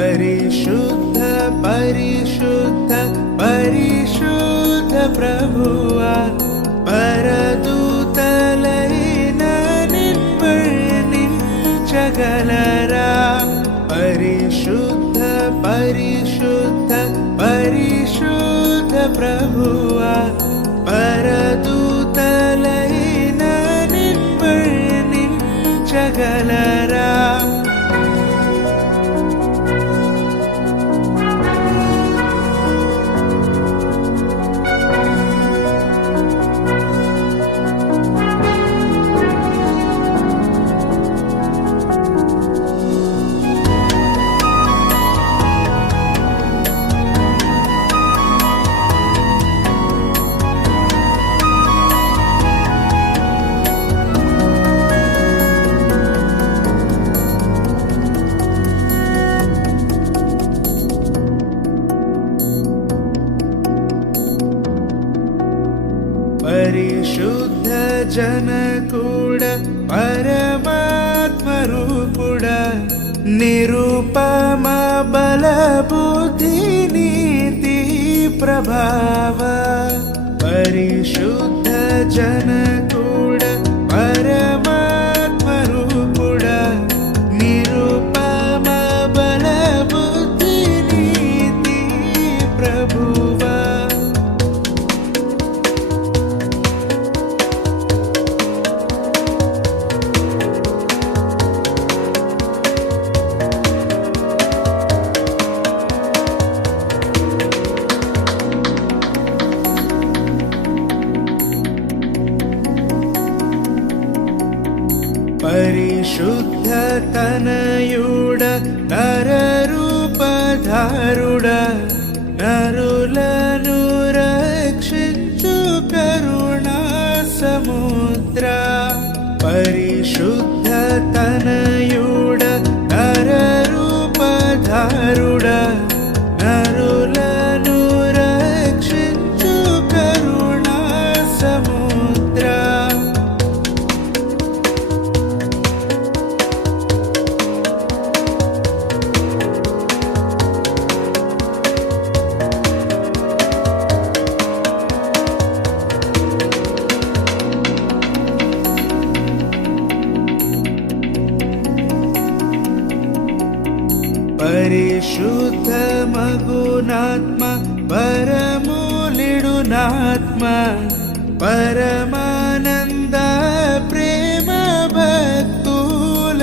परिशुद्ध परिशुद्ध परिशुद्ध प्रभुव परदूतलय पर्णि चगनरा परिशुद्ध परिशुद्ध परिशोध प्रभुव परदूतलय पर्णि चगन పరిశుద్ధ జనకుడ పరమాత్మరూపుడ నిరుపమ బల బుద్ధి నీతి ప్రభావ. పరిశుద్ధ జనకుడ పరిశుద్ధ తనయుడ నరరూపధారుడ నరులను రక్షించు కరుణా సముద్ర పరిశుద్ధ మగునాత్మ పరమూలిడునాత్మ పరమానంద ప్రేమ భక్తుల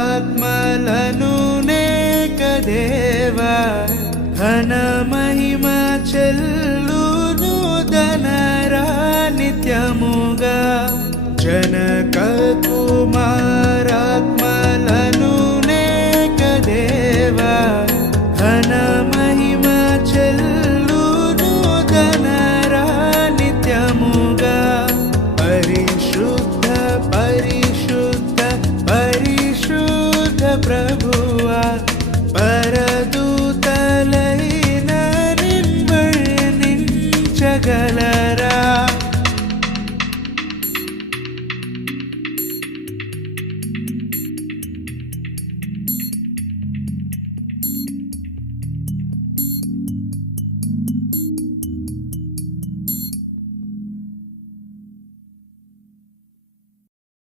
కుమారాత్మలను నేక దేవ ఘన మహిమ చెల్లు ప్రభు.